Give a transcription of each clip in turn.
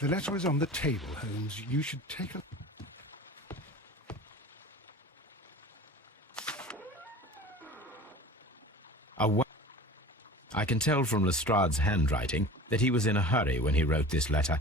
The letter is on the table, Holmes. You should take a... I can tell from Lestrade's handwriting that he was in a hurry when he wrote this letter.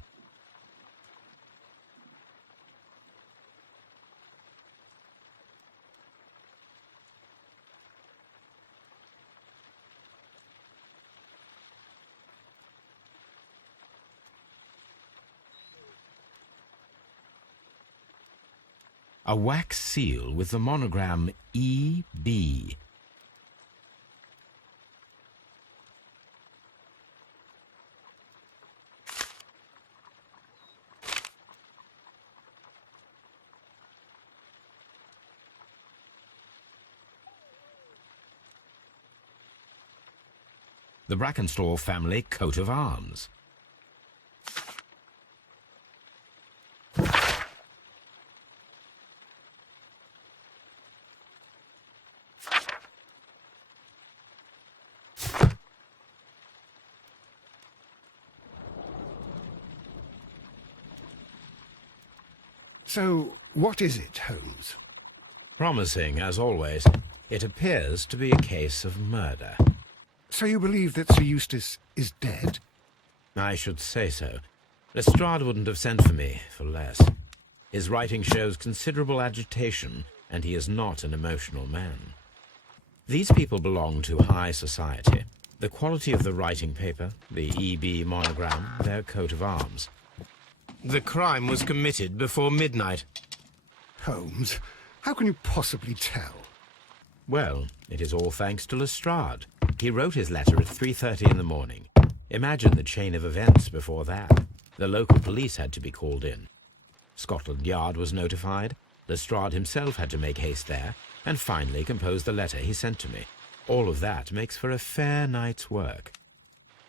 A wax seal with the monogram E.B. The Brackenstall family coat of arms. So, what is it, Holmes? Promising, as always. It appears to be a case of murder. So you believe that Sir Eustace is dead? I should say so. Lestrade wouldn't have sent for me for less. His writing shows considerable agitation, and he is not an emotional man. These people belong to high society. The quality of the writing paper, the E.B. monogram, their coat of arms. The crime was committed before midnight. Holmes, how can you possibly tell? Well, it is all thanks to Lestrade. He wrote his letter at 3:30 in the morning. Imagine the chain of events before that. The local police had to be called in. Scotland Yard was notified. Lestrade himself had to make haste there, and finally compose the letter he sent to me. All of that makes for a fair night's work.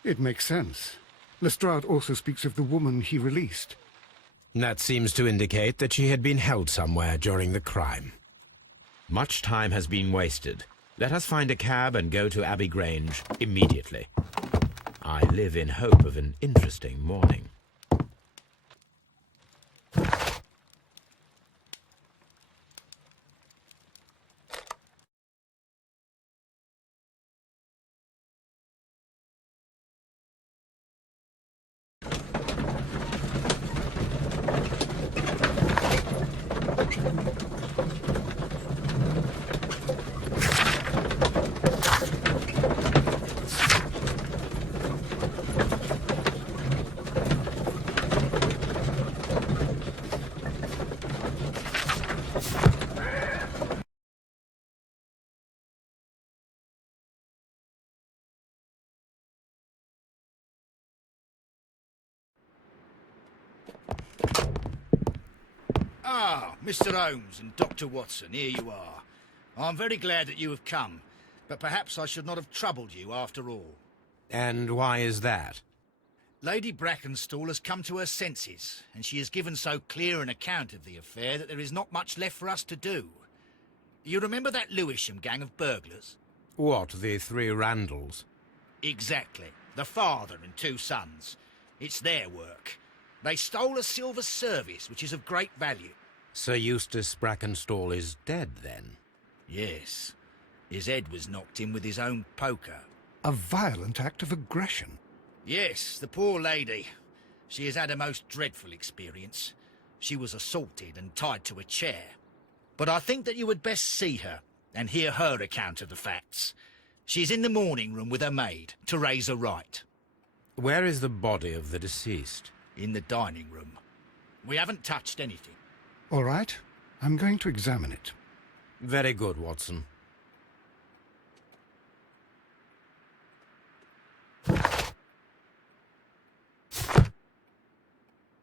It makes sense. Lestrade also speaks of the woman he released. That seems to indicate that she had been held somewhere during the crime. Much time has been wasted. Let us find a cab and go to Ebbie-Greinge immediately. I live in hope of an interesting morning. Ah, Mr. Holmes and Dr. Watson, here you are. I'm very glad that you have come, but perhaps I should not have troubled you after all. And why is that? Lady Brackenstall has come to her senses, and she has given so clear an account of the affair that there is not much left for us to do. You remember that Lewisham gang of burglars? What, the three Randalls? Exactly. The father and two sons. It's their work. They stole a silver service, which is of great value. Sir Eustace Brackenstall is dead, then? Yes. His head was knocked in with his own poker. A violent act of aggression. Yes, the poor lady. She has had a most dreadful experience. She was assaulted and tied to a chair. But I think that you would best see her and hear her account of the facts. She's in the morning room with her maid to raise a right. Where is the body of the deceased? In the dining room. We haven't touched anything. All right, I'm going to examine it. Very good, Watson.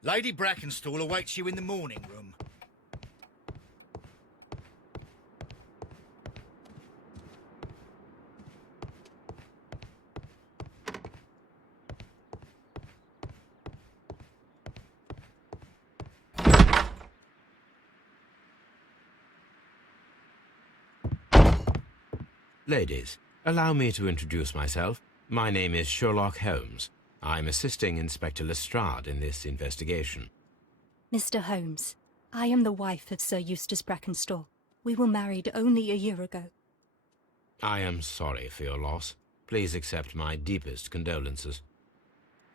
Lady Brackenstall awaits you in the morning room. Ladies, allow me to introduce myself. My name is Sherlock Holmes. I'm assisting Inspector Lestrade in this investigation. Mr. Holmes, I am the wife of Sir Eustace Brackenstall. We were married only a year ago. I am sorry for your loss. Please accept my deepest condolences.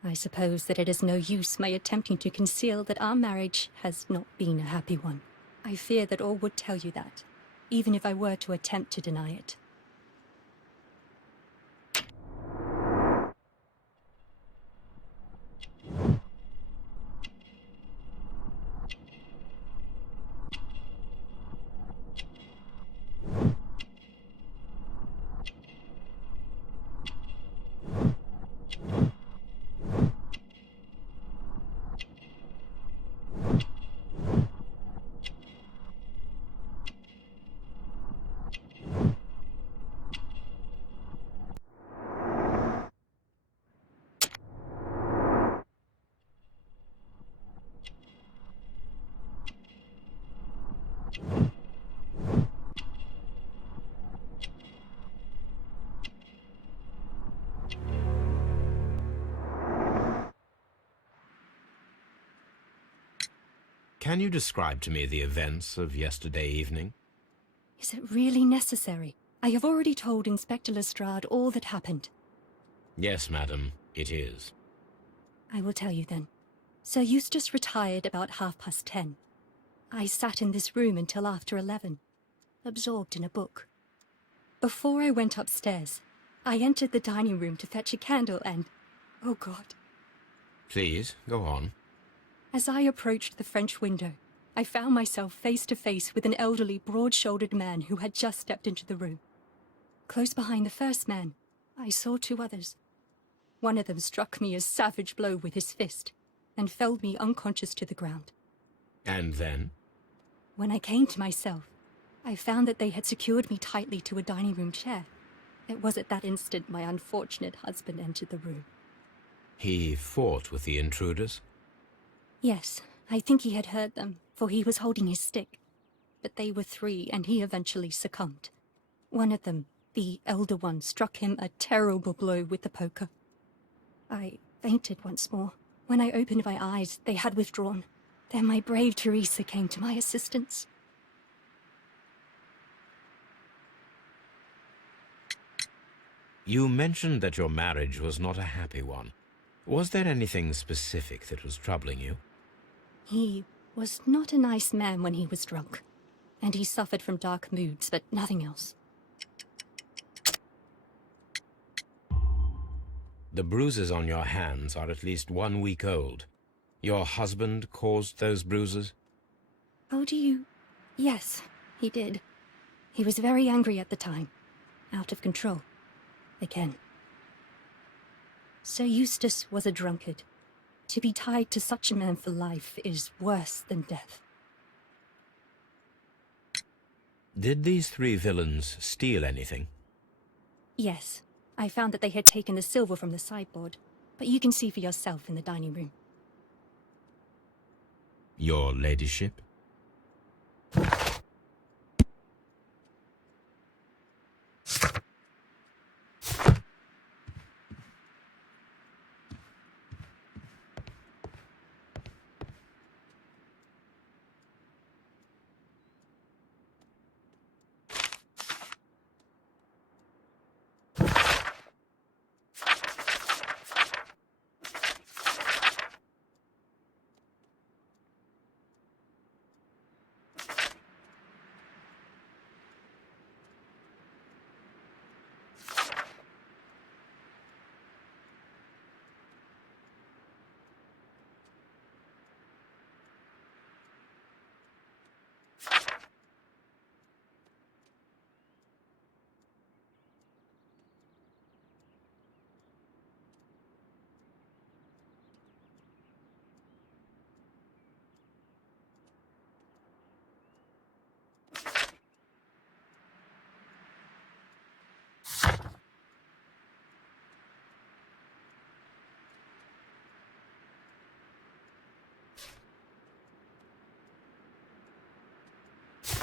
I suppose that it is no use my attempting to conceal that our marriage has not been a happy one. I fear that all would tell you that, even if I were to attempt to deny it. Can you describe to me the events of yesterday evening? Is it really necessary? I have already told Inspector Lestrade all that happened. Yes, madam, it is. I will tell you then. Sir Eustace retired about 10:30. I sat in this room until after 11, absorbed in a book. Before I went upstairs, I entered the dining room to fetch a candle and... oh God. Please, go on. As I approached the French window, I found myself face to face with an elderly, broad-shouldered man who had just stepped into the room. Close behind the first man, I saw two others. One of them struck me a savage blow with his fist and felled me unconscious to the ground. And then? When I came to myself, I found that they had secured me tightly to a dining room chair. It was at that instant my unfortunate husband entered the room. He fought with the intruders? Yes, I think he had heard them, for he was holding his stick. But they were three, and he eventually succumbed. One of them, the elder one, struck him a terrible blow with the poker. I fainted once more. When I opened my eyes, they had withdrawn. Then my brave Teresa came to my assistance. You mentioned that your marriage was not a happy one. Was there anything specific that was troubling you? He was not a nice man when he was drunk, and he suffered from dark moods, but nothing else. The bruises on your hands are at least 1 week old. Your husband caused those bruises? Oh, do you... Yes, he did. He was very angry at the time. Out of control. Again. Sir Eustace was a drunkard. To be tied to such a man for life is worse than death. Did these three villains steal anything? Yes. I found that they had taken the silver from the sideboard, but you can see for yourself in the dining room. Your ladyship?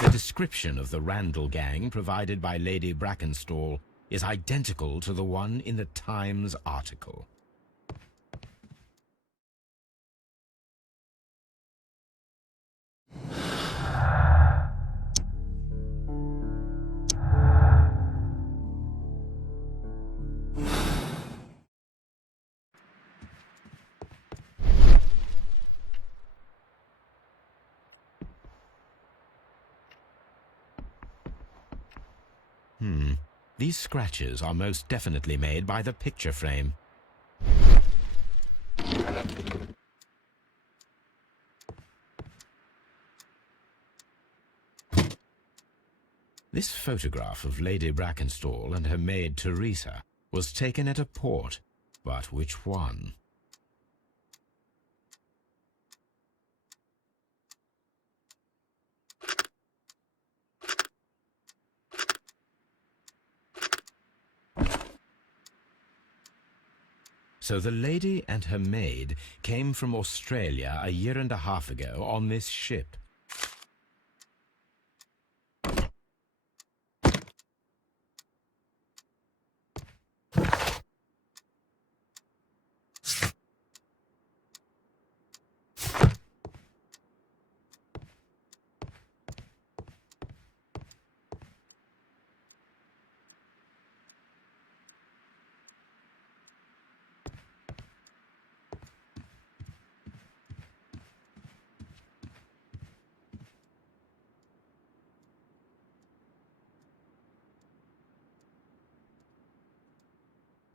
The description of the Randall gang provided by Lady Brackenstall is identical to the one in the Times article. These scratches are most definitely made by the picture frame. This photograph of Lady Brackenstall and her maid Teresa was taken at a port, but which one? So the lady and her maid came from Australia a year and a half ago on this ship.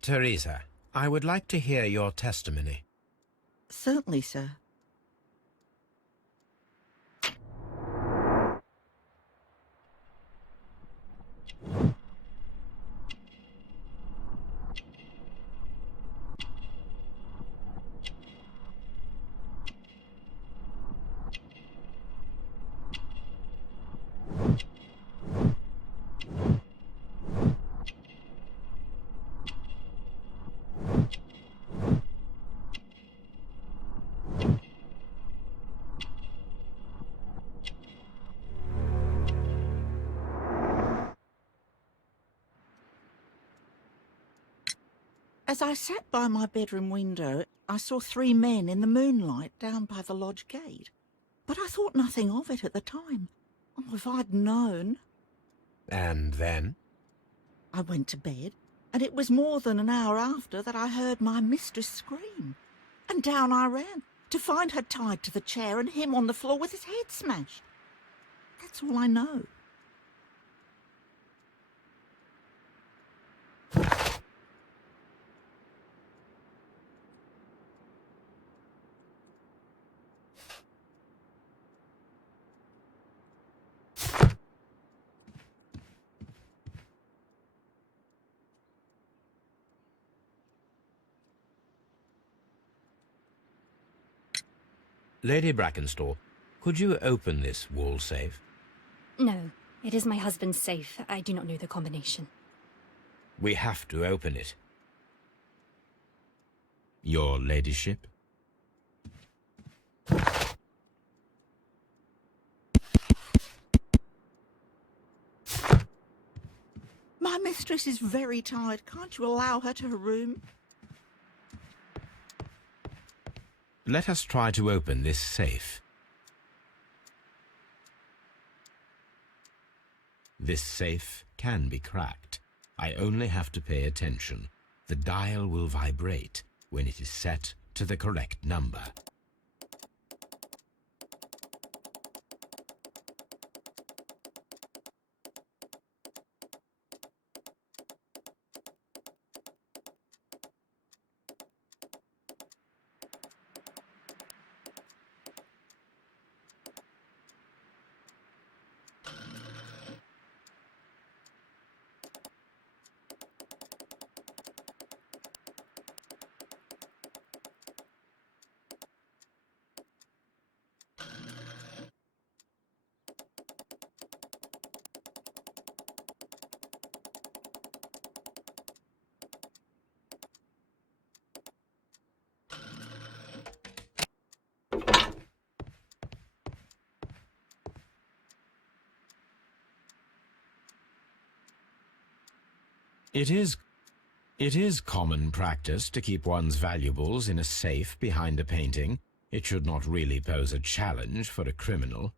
Teresa, I would like to hear your testimony. Certainly, sir. As I sat by my bedroom window, I saw 3 men in the moonlight down by the lodge gate. But I thought nothing of it at the time. Oh, if I'd known. And then? I went to bed, and it was more than an hour after that I heard my mistress scream. And down I ran, to find her tied to the chair and him on the floor with his head smashed. That's all I know. Lady Brackenstall, could you open this wall safe? No, it is my husband's safe. I do not know the combination. We have to open it. Your ladyship? My mistress is very tired. Can't you allow her to her room? Let us try to open this safe. This safe can be cracked. I only have to pay attention. The dial will vibrate when it is set to the correct number. It is common practice to keep one's valuables in a safe behind a painting. It should not really pose a challenge for a criminal.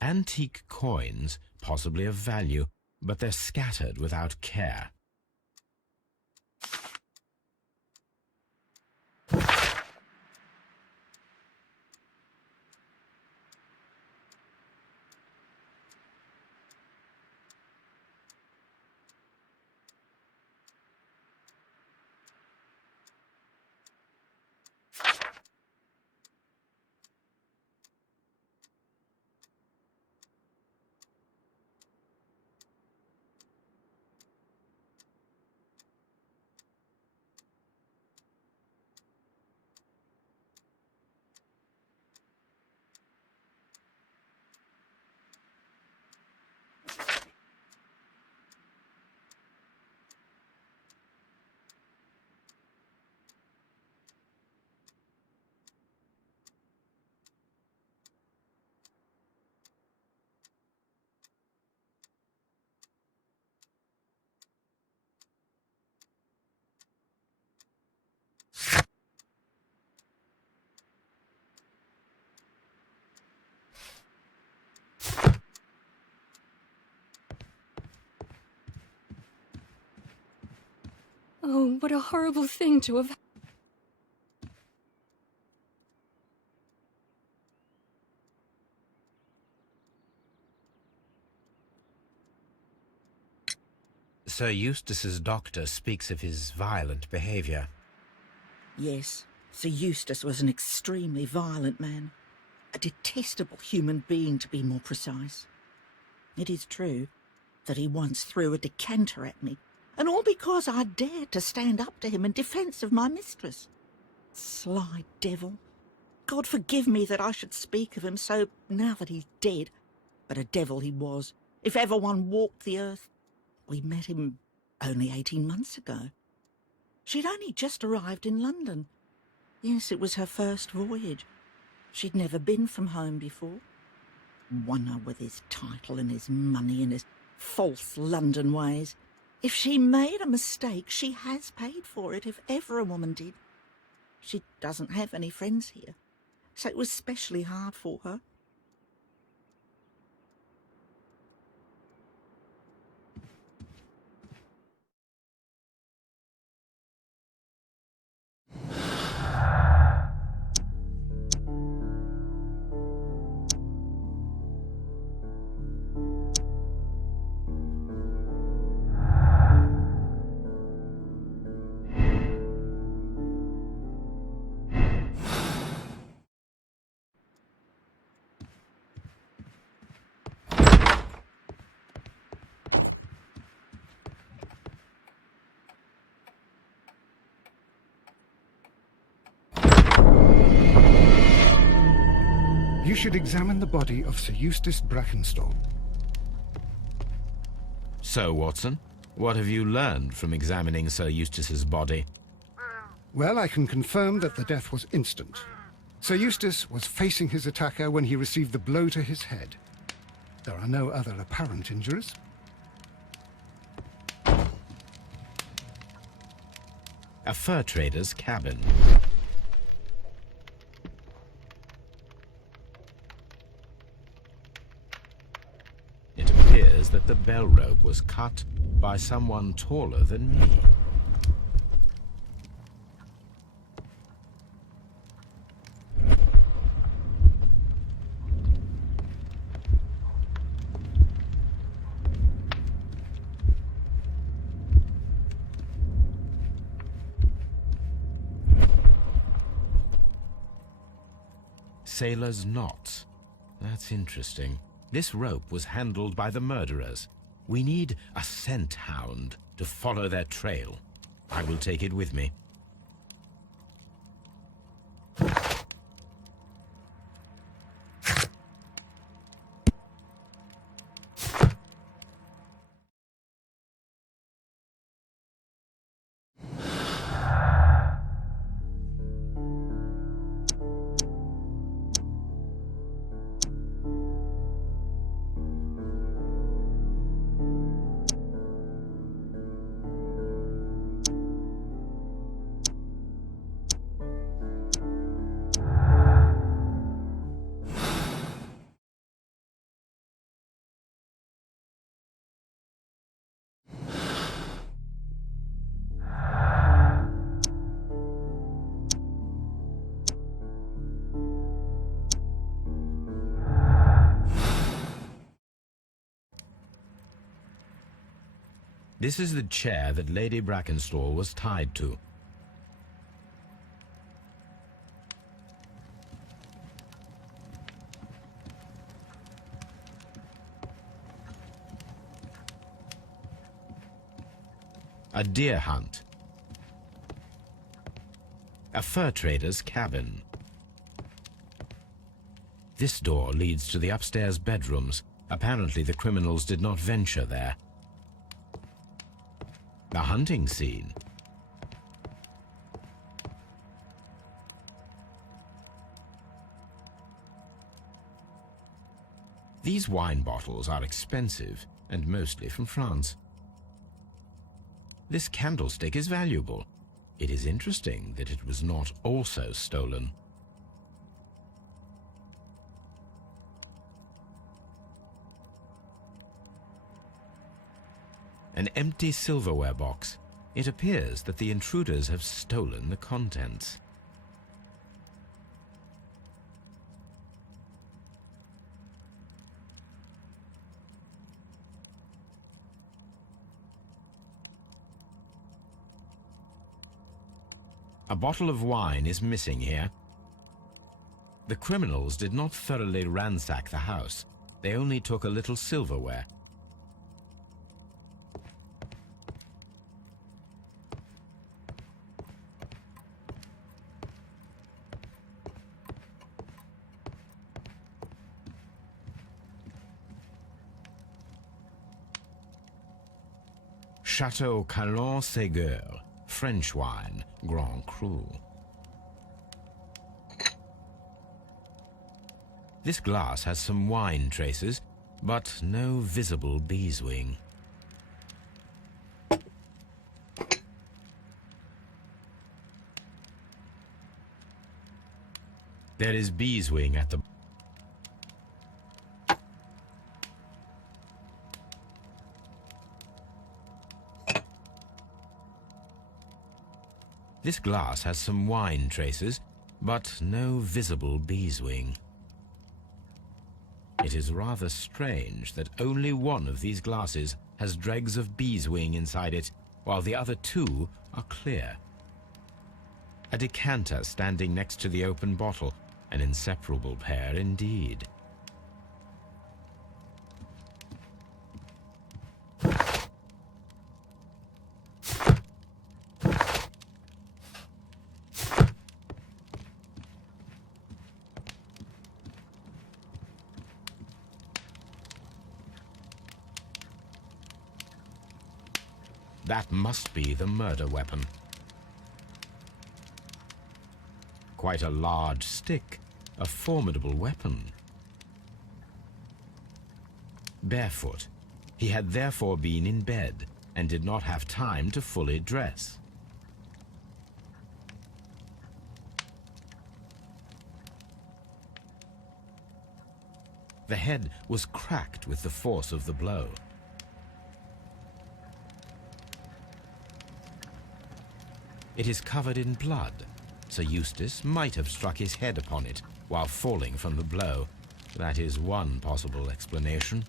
Antique coins, possibly of value, but they're scattered without care. Oh, what a horrible thing to have... Sir Eustace's doctor speaks of his violent behaviour. Yes, Sir Eustace was an extremely violent man. A detestable human being, to be more precise. It is true that he once threw a decanter at me, and all because I dared to stand up to him in defence of my mistress. Sly devil. God forgive me that I should speak of him so now that he's dead, but a devil he was, if ever one walked the earth. We met him only 18 months ago. She'd only just arrived in London. Yes, it was her first voyage. She'd never been from home before. Wonder with his title and his money and his false London ways. If she made a mistake, she has paid for it, if ever a woman did. She doesn't have any friends here, so it was specially hard for her. You should examine the body of Sir Eustace Brackenstall. So, Watson, what have you learned from examining Sir Eustace's body? Well, I can confirm that the death was instant. Sir Eustace was facing his attacker when he received the blow to his head. There are no other apparent injuries. A fur trader's cabin. It appears that the bell rope was cut by someone taller than me. Sailor's knots. That's interesting. This rope was handled by the murderers. We need a scent hound to follow their trail. I will take it with me. This is the chair that Lady Brackenstall was tied to. A deer hunt. A fur trader's cabin. This door leads to the upstairs bedrooms. Apparently the criminals did not venture there. A hunting scene. These wine bottles are expensive and mostly from France. This candlestick is valuable. It is interesting that it was not also stolen. An empty silverware box. It appears that the intruders have stolen the contents. A bottle of wine is missing here. The criminals did not thoroughly ransack the house. They only took a little silverware. Chateau Calon-Ségur, French wine, Grand Cru. This glass has some wine traces, but no visible beeswing. There is beeswing at the This glass has some wine traces, but no visible beeswing. It is rather strange that only one of these glasses has dregs of beeswing inside it, while the other two are clear. A decanter standing next to the open bottle, an inseparable pair indeed. That must be the murder weapon. Quite a large stick, a formidable weapon. Barefoot, he had therefore been in bed and did not have time to fully dress. The head was cracked with the force of the blow. It is covered in blood. Sir Eustace might have struck his head upon it while falling from the blow. That is one possible explanation.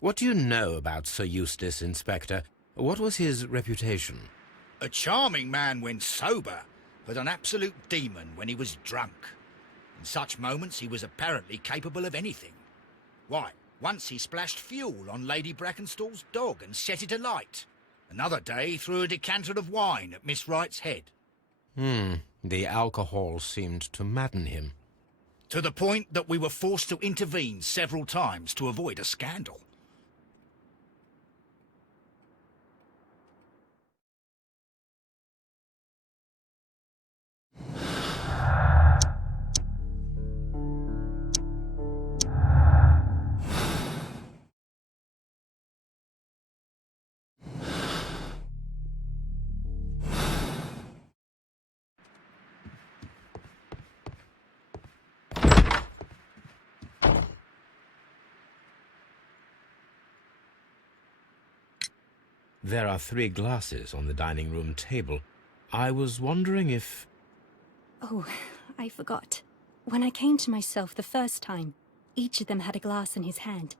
What do you know about Sir Eustace, Inspector? What was his reputation? A charming man when sober, but an absolute demon when he was drunk. In such moments he was apparently capable of anything. Why, once he splashed fuel on Lady Brackenstall's dog and set it alight. Another day he threw a decanter of wine at Miss Wright's head. The alcohol seemed to madden him. To the point that we were forced to intervene several times to avoid a scandal. There are 3 glasses on the dining room table. I was wondering if... Oh, I forgot. When I came to myself the first time, each of them had a glass in his hand.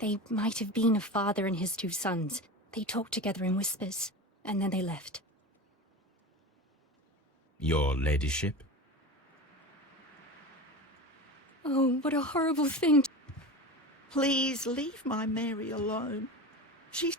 They might have been a father and his 2 sons. They talked together in whispers, and then they left. Your ladyship? Oh, what a horrible thing. Please leave my Mary alone. She's...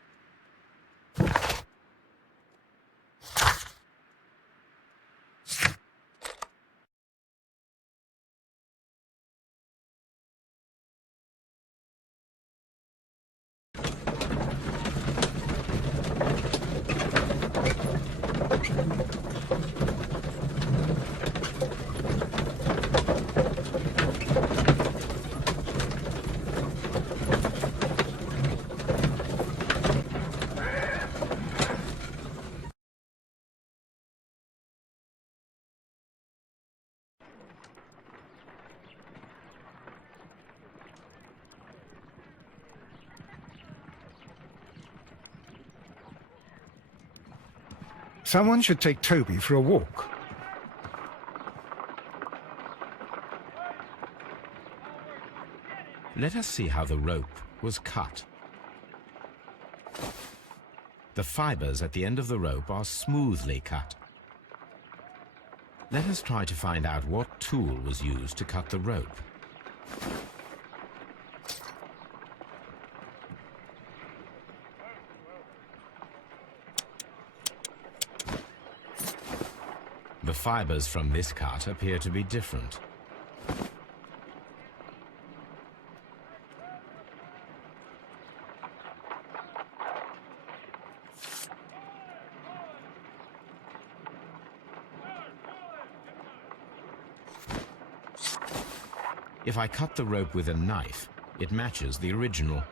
Someone should take Toby for a walk. Let us see how the rope was cut. The fibers at the end of the rope are smoothly cut. Let us try to find out what tool was used to cut the rope. The fibers from this cut appear to be different. If I cut the rope with a knife, it matches the original.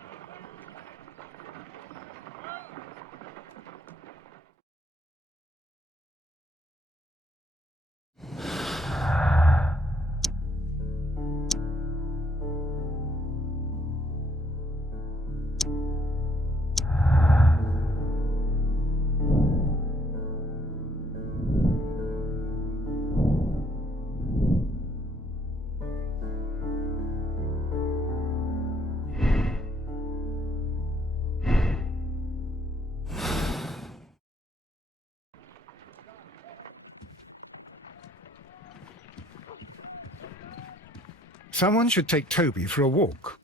Someone should take Toby for a walk.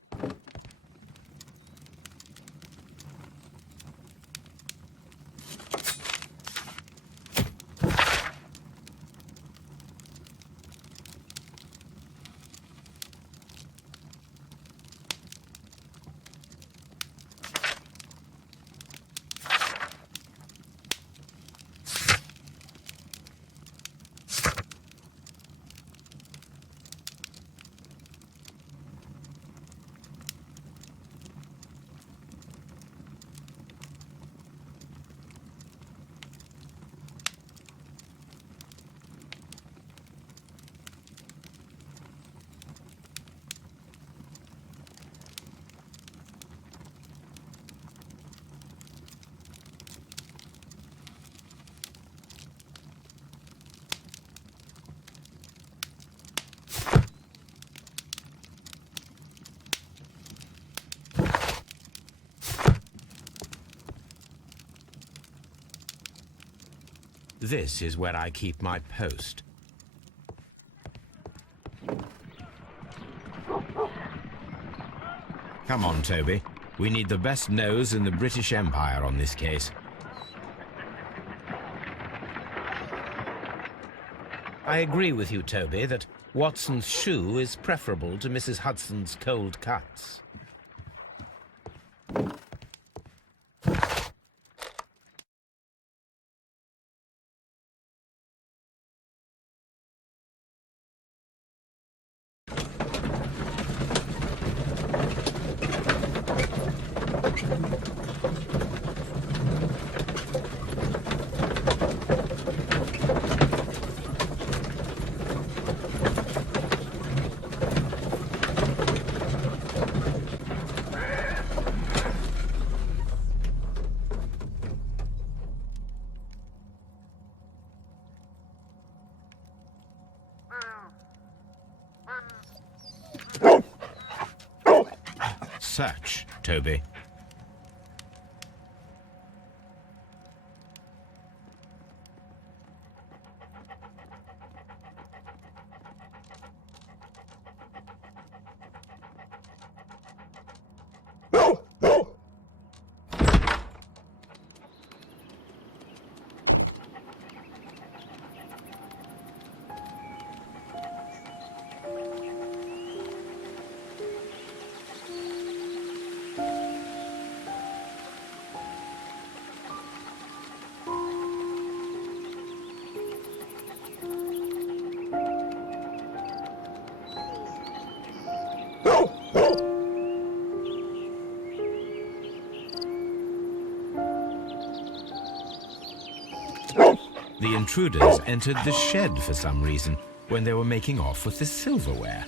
This is where I keep my post. Come on, Toby. We need the best nose in the British Empire on this case. I agree with you, Toby, that Watson's shoe is preferable to Mrs. Hudson's cold cuts. Search, Toby. The intruders entered the shed for some reason when they were making off with the silverware.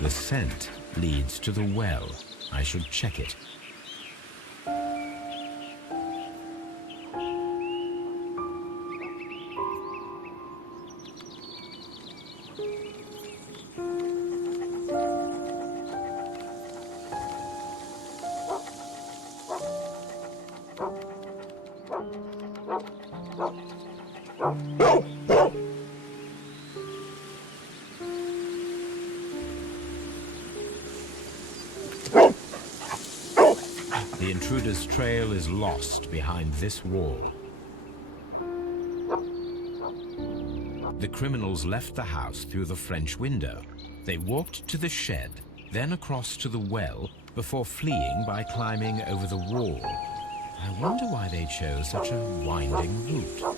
The scent leads to the well. I should check it. The intruder's trail is lost behind this wall. The criminals left the house through the French window. They walked to the shed, then across to the well, before fleeing by climbing over the wall. I wonder why they chose such a winding route.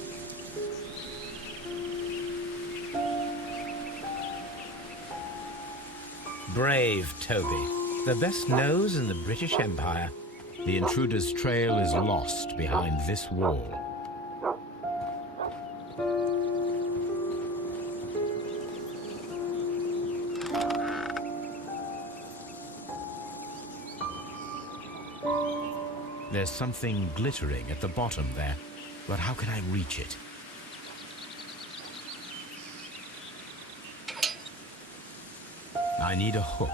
Brave Toby, the best nose in the British Empire. The intruder's trail is lost behind this wall. There's something glittering at the bottom there, but how can I reach it? I need a hook.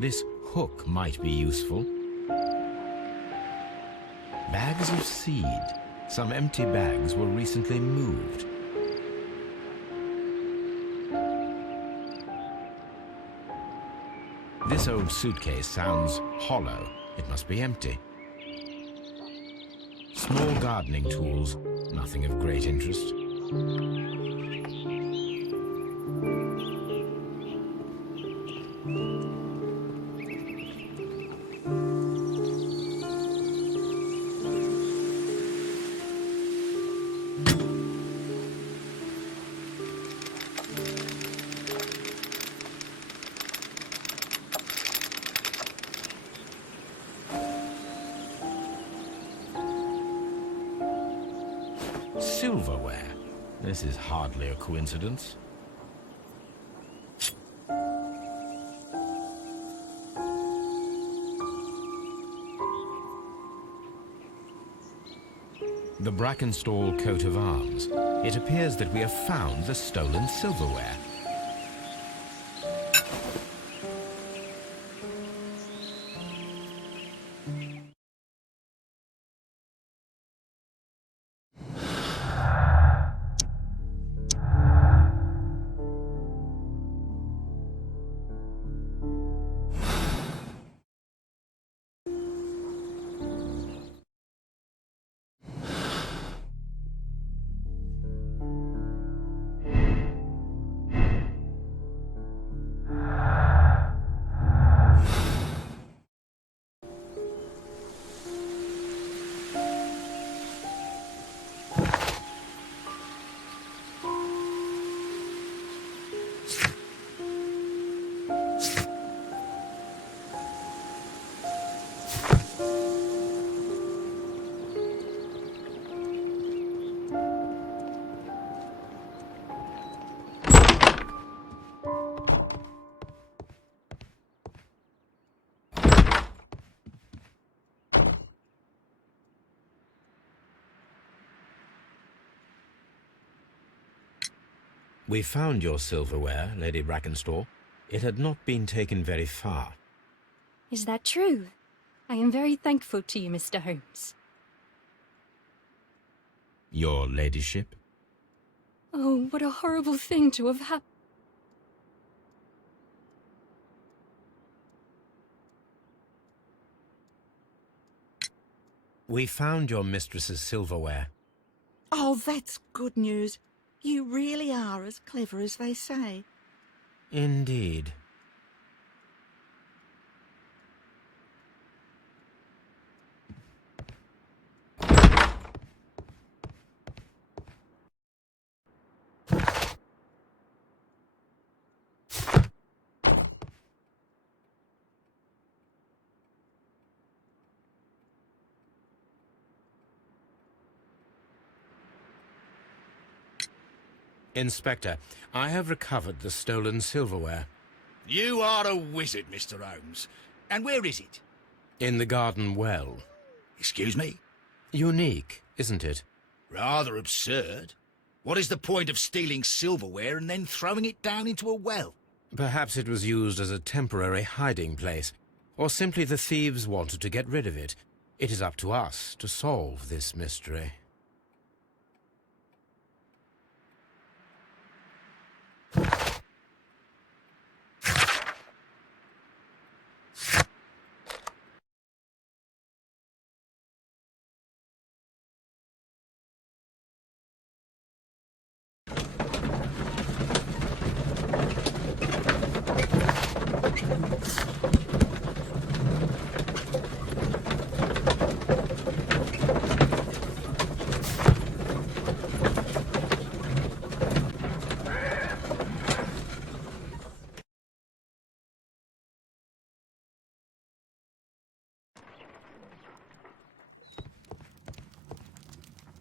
This hook might be useful. Bags of seed. Some empty bags were recently moved. This old suitcase sounds hollow. It must be empty. Small gardening tools. Nothing of great interest. silverware. This is hardly a coincidence. The Brackenstall coat of arms. It appears that we have found the stolen silverware. We found your silverware, Lady Brackenstall. It had not been taken very far. Is that true? I am very thankful to you, Mr. Holmes. Your ladyship? Oh, what a horrible thing to have happened. We found your mistress's silverware. Oh, that's good news. You really are as clever as they say. Indeed. Inspector, I have recovered the stolen silverware. You are a wizard, Mr. Holmes. And where is it? In the garden well. Excuse me? Unique, isn't it? Rather absurd. What is the point of stealing silverware and then throwing it down into a well? Perhaps it was used as a temporary hiding place, or simply the thieves wanted to get rid of it. It is up to us to solve this mystery.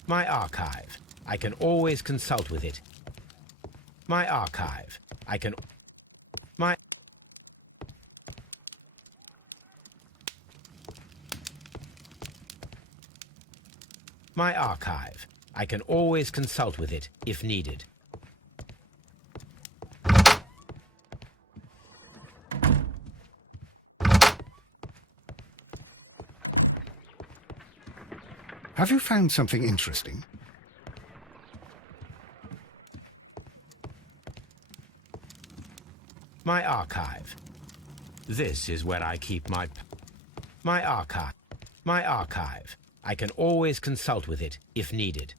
My archive. I can always consult with it. My archive. I can... My... My archive. I can always consult with it if needed. Have you found something interesting? My archive. This is where I keep my... My archive. My archive. I can always consult with it if needed.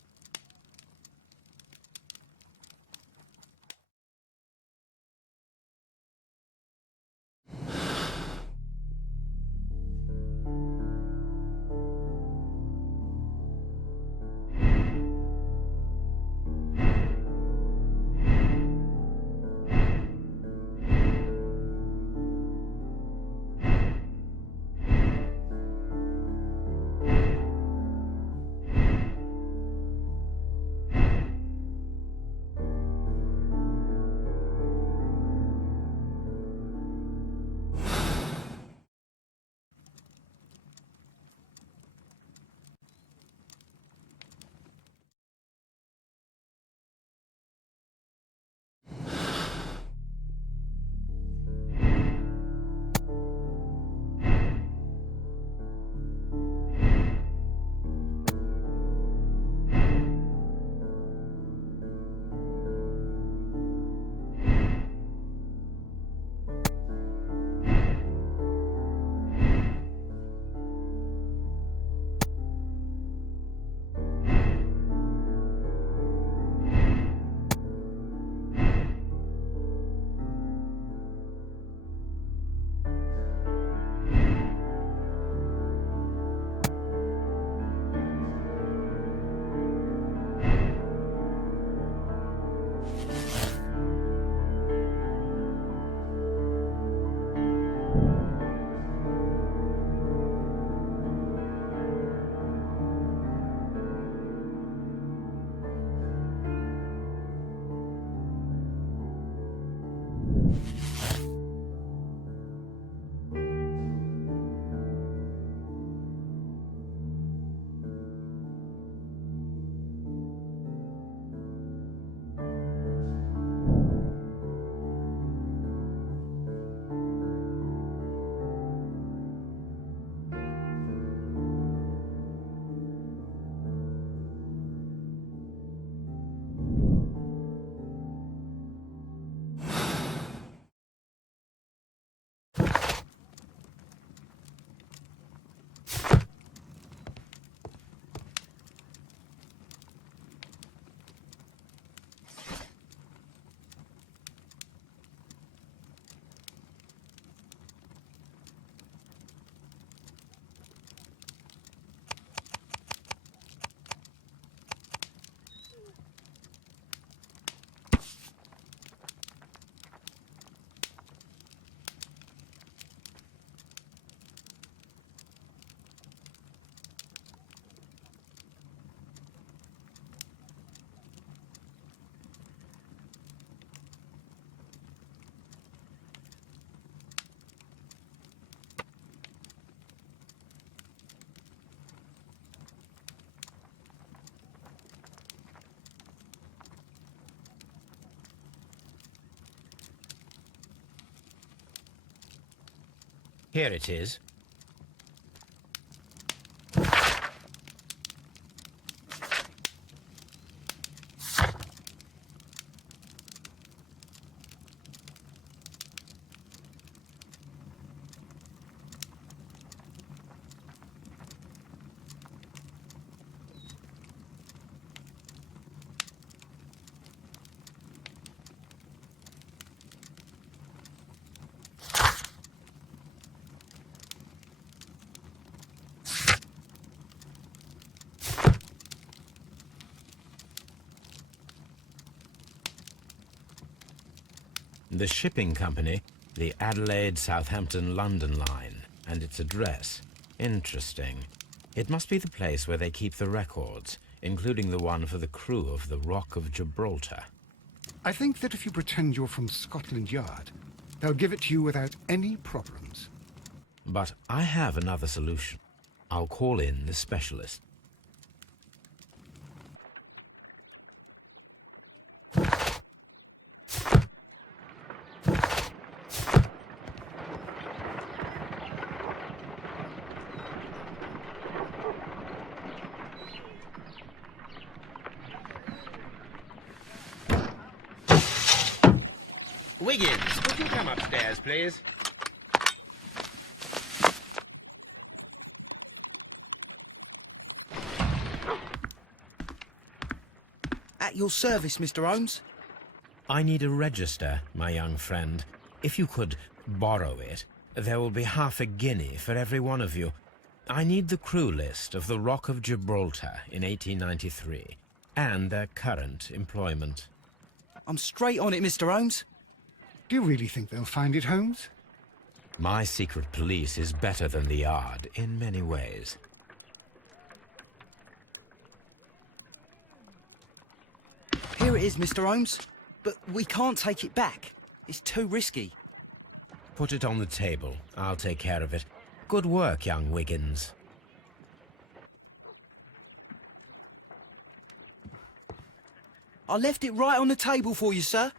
Here it is. The shipping company, the Adelaide, Southampton, London line, and its address. Interesting. It must be the place where they keep the records, including the one for the crew of the Rock of Gibraltar. I think that if you pretend you're from Scotland Yard, they'll give it to you without any problems. But I have another solution. I'll call in the specialist. Wiggins, would you come upstairs, please? At your service, Mr. Holmes. I need a register, my young friend. If you could borrow it, there will be half a guinea for every one of you. I need the crew list of the Rock of Gibraltar in 1893, and their current employment. I'm straight on it, Mr. Holmes. Do you really think they'll find it, Holmes? My secret police is better than the Yard in many ways. Here it is, Mr. Holmes. But we can't take it back. It's too risky. Put it on the table. I'll take care of it. Good work, young Wiggins. I left it right on the table for you, sir.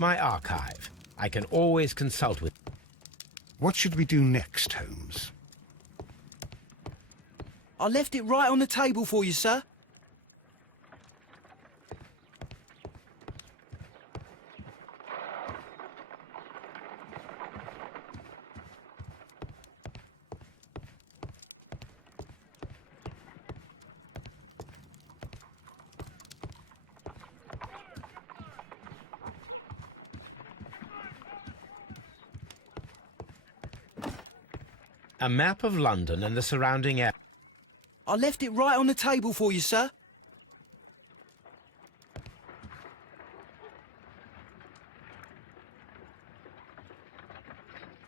My archive. I can always consult with... What should we do next, Holmes? I left it right on the table for you, sir. A map of London and the surrounding area. I left it right on the table for you, sir.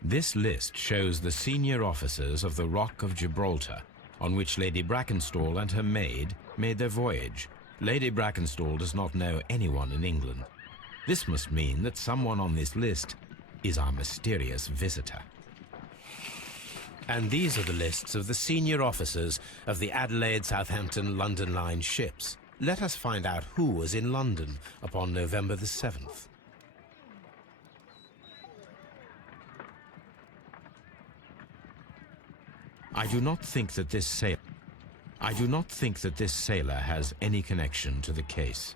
This list shows the senior officers of the Rock of Gibraltar, on which Lady Brackenstall and her maid made their voyage. Lady Brackenstall does not know anyone in England. This must mean that someone on this list is our mysterious visitor. And these are the lists of the senior officers of the Adelaide, Southampton, London line ships. Let us find out who was in London upon November the 7th. I do not think that this sailor has any connection to the case.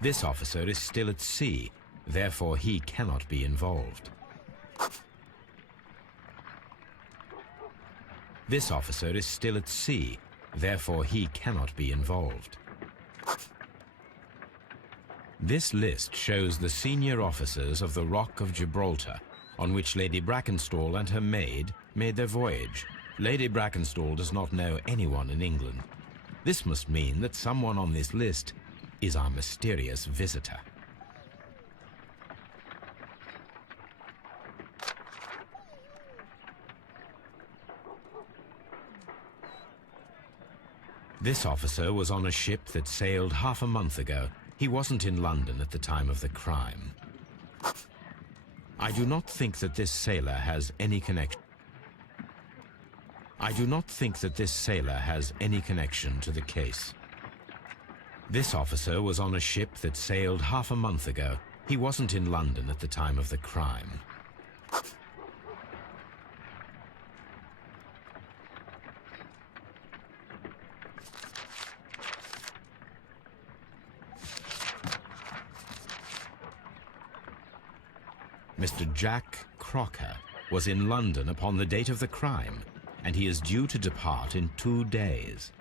This officer is still at sea, therefore he cannot be involved. This officer is still at sea, therefore he cannot be involved. This list shows the senior officers of the Rock of Gibraltar, on which Lady Brackenstall and her maid made their voyage. Lady Brackenstall does not know anyone in England. This must mean that someone on this list is our mysterious visitor. This officer was on a ship that sailed half a month ago. He wasn't in London at the time of the crime. I do not think that this sailor has any connection. I do not think that this sailor has any connection to the case. This officer was on a ship that sailed half a month ago. He wasn't in London at the time of the crime. Mr. Jack Crocker was in London upon the date of the crime, and he is due to depart in 2 days.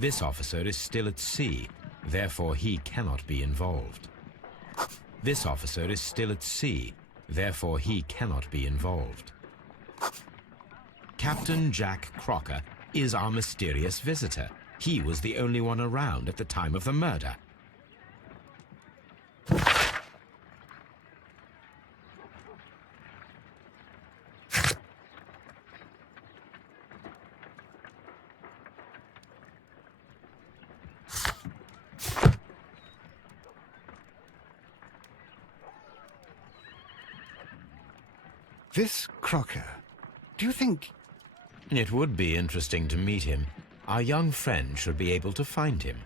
This officer is still at sea, therefore he cannot be involved. This officer is still at sea, therefore he cannot be involved. Captain Jack Crocker is our mysterious visitor. He was the only one around at the time of the murder. This Crocker, do you think... It would be interesting to meet him. Our young friend should be able to find him.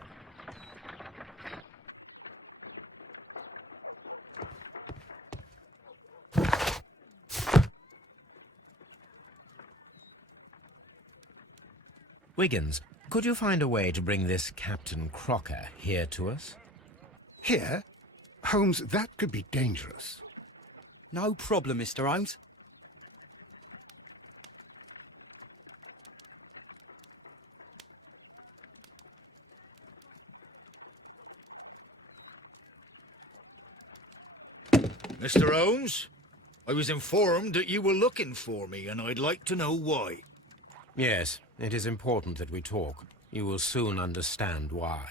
Wiggins, could you find a way to bring this Captain Crocker here to us? Here? Holmes, that could be dangerous. No problem, Mr. Holmes. Mr. Holmes, I was informed that you were looking for me, and I'd like to know why. Yes, it is important that we talk. You will soon understand why.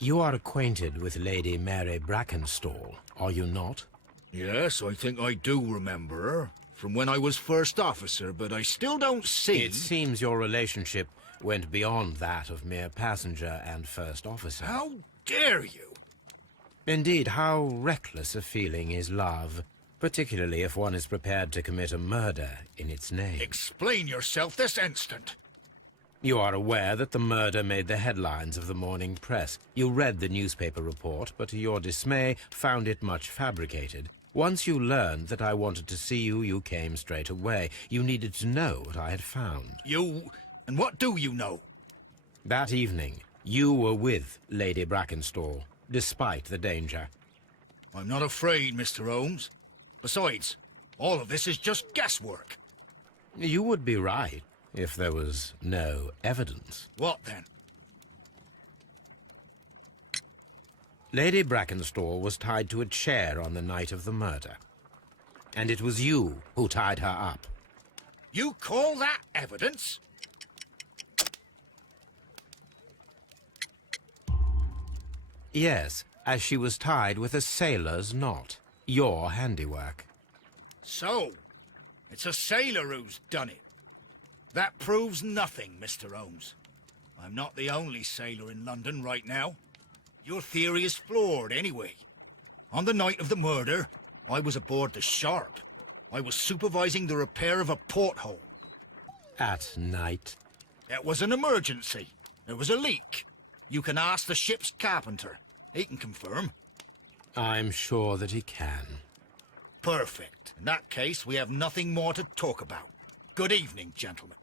You are acquainted with Lady Mary Brackenstall, are you not? Yes, I think I do remember her, from when I was first officer, but I still don't see... It seems your relationship went beyond that of mere passenger and first officer. How dare you? Indeed, how reckless a feeling is love, particularly if one is prepared to commit a murder in its name. Explain yourself this instant. You are aware that the murder made the headlines of the morning press. You read the newspaper report, but to your dismay, found it much fabricated. Once you learned that I wanted to see you, you came straight away. You needed to know what I had found. You... and what do you know? That evening, you were with Lady Brackenstall, despite the danger. I'm not afraid, Mr. Holmes. Besides, all of this is just guesswork. You would be right, if there was no evidence. What then? Lady Brackenstall was tied to a chair on the night of the murder. And it was you who tied her up. You call that evidence? Yes, as she was tied with a sailor's knot. Your handiwork. So, it's a sailor who's done it. That proves nothing, Mr. Holmes. I'm not the only sailor in London right now. Your theory is flawed anyway. On the night of the murder, I was aboard the Sharp. I was supervising the repair of a porthole. At night? It was an emergency. There was a leak. You can ask the ship's carpenter. He can confirm. I'm sure that he can. Perfect. In that case, we have nothing more to talk about. Good evening, gentlemen.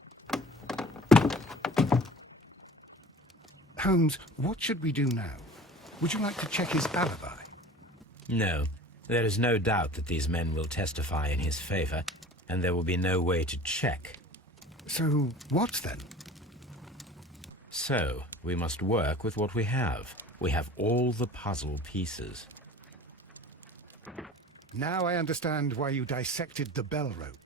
Holmes, what should we do now? Would you like to check his alibi? No. There is no doubt that these men will testify in his favor, and there will be no way to check. So, what then? So, we must work with what we have. We have all the puzzle pieces. Now I understand why you dissected the bell rope.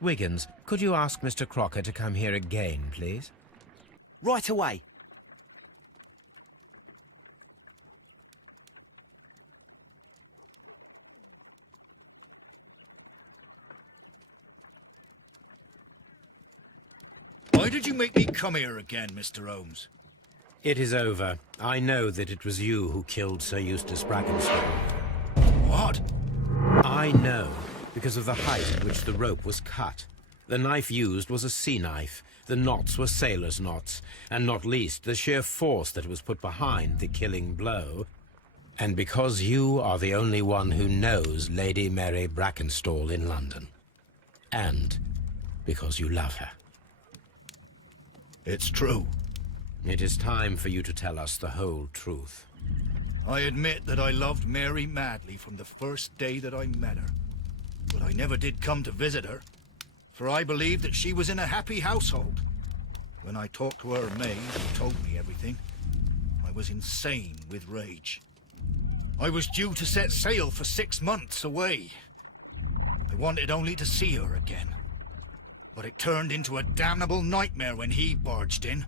Wiggins, could you ask Mr. Crocker to come here again, please? Right away. Why did you make me come here again, Mr. Holmes? It is over. I know that it was you who killed Sir Eustace Brackenstone. What? I know, because of the height at which the rope was cut. The knife used was a sea knife. The knots were sailor's knots, and not least the sheer force that was put behind the killing blow. And because you are the only one who knows Lady Mary Brackenstall in London. And because you love her. It's true. It is time for you to tell us the whole truth. I admit that I loved Mary madly from the first day that I met her. But I never did come to visit her, for I believed that she was in a happy household. When I talked to her maid, who told me everything, I was insane with rage. I was due to set sail for 6 months away. I wanted only to see her again. But it turned into a damnable nightmare when he barged in.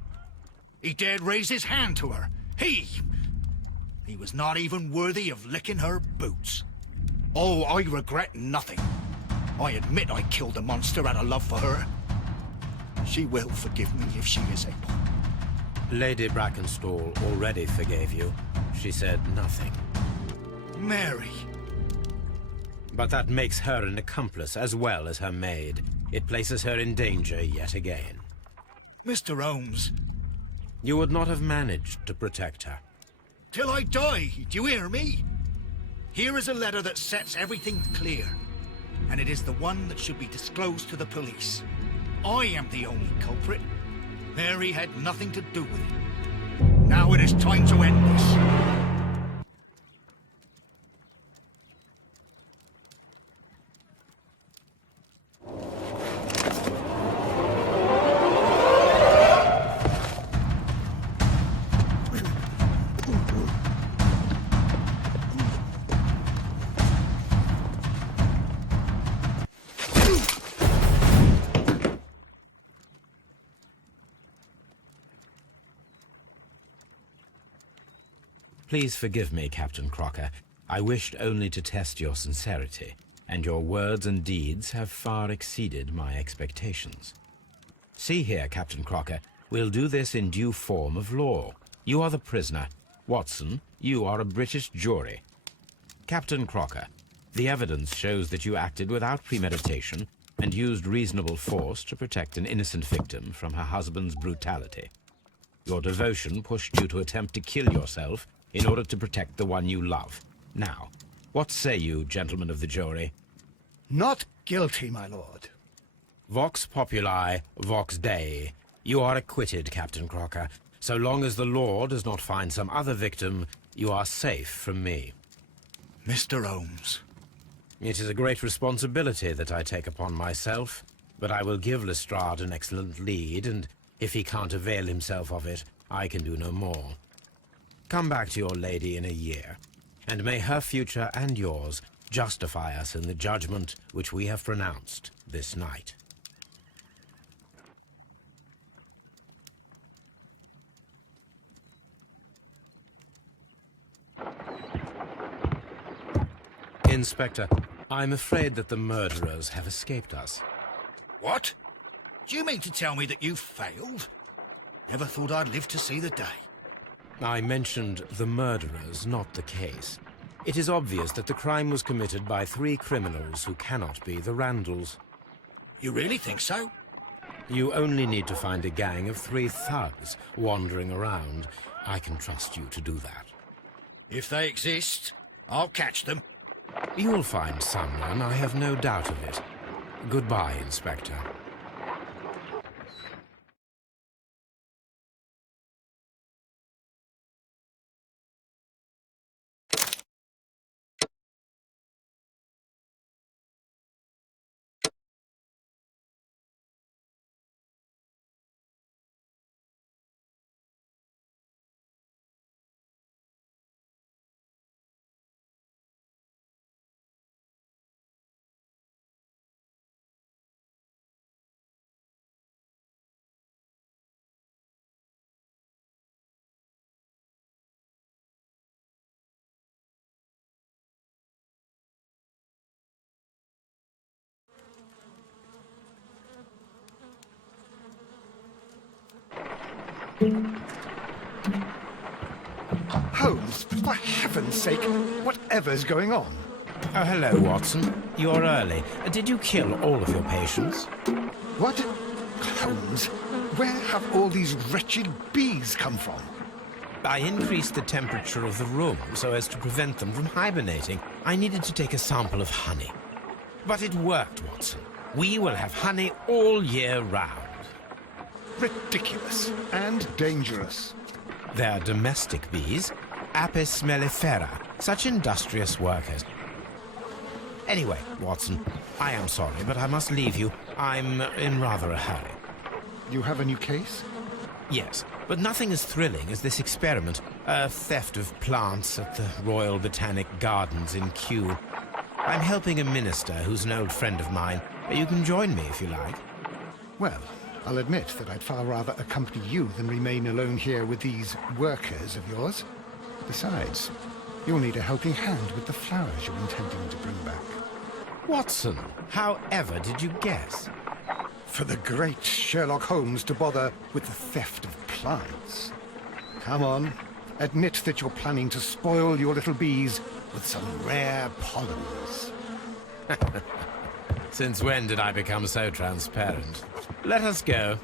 He dared raise his hand to her. He was not even worthy of licking her boots. Oh, I regret nothing. I admit I killed the monster out of love for her. She will forgive me if she is able. Lady Brackenstall already forgave you. She said nothing. Mary. But that makes her an accomplice as well as her maid. It places her in danger yet again. Mr. Holmes. You would not have managed to protect her. Till I die, do you hear me? Here is a letter that sets everything clear. And it is the one that should be disclosed to the police. I am the only culprit. Mary had nothing to do with it. Now it is time to end this. Please forgive me, Captain Crocker. I wished only to test your sincerity. and your words and deeds have far exceeded my expectations. See here, Captain Crocker, we'll do this in due form of law. You are the prisoner. Watson, you are a British jury. Captain Crocker, the evidence shows that you acted without premeditation and used reasonable force to protect an innocent victim from her husband's brutality. Your devotion pushed you to attempt to kill yourself in order to protect the one you love. Now, what say you, gentlemen of the jury? Not guilty, my lord. Vox populi, vox dei. You are acquitted, Captain Crocker. So long as the law does not find some other victim, you are safe from me. Mr. Holmes. It is a great responsibility that I take upon myself, but I will give Lestrade an excellent lead, and if he can't avail himself of it, I can do no more. Come back to your lady in a year, and may her future and yours justify us in the judgment which we have pronounced this night. Inspector, I'm afraid that the murderers have escaped us. What? Do you mean to tell me that you failed? Never thought I'd live to see the day. I mentioned the murderers, not the case. It is obvious that the crime was committed by 3 criminals who cannot be the Randalls. You really think so? You only need to find a gang of 3 thugs wandering around. I can trust you to do that. If they exist, I'll catch them. You'll find someone, I have no doubt of it. Goodbye, Inspector. Holmes, for heaven's sake, whatever's going on? Oh, hello, Watson. You're early. Did you kill all of your patients? What? Holmes, where have all these wretched bees come from? I increased the temperature of the room so as to prevent them from hibernating. I needed to take a sample of honey. But it worked, Watson. We will have honey all year round. Ridiculous and dangerous. They're domestic bees, Apis mellifera, such industrious workers. Anyway, Watson, I am sorry, but I must leave you. I'm in rather a hurry. You have a new case? Yes, but nothing as thrilling as this experiment. A theft of plants at the Royal Botanic Gardens in Kew. I'm helping a minister who's an old friend of mine. You can join me if you like. Well, I'll admit that I'd far rather accompany you than remain alone here with these workers of yours. Besides, you'll need a helping hand with the flowers you're intending to bring back. Watson, however did you guess? For the great Sherlock Holmes to bother with the theft of plants. Come on, admit that you're planning to spoil your little bees with some rare pollens. Since when did I become so transparent? Let us go.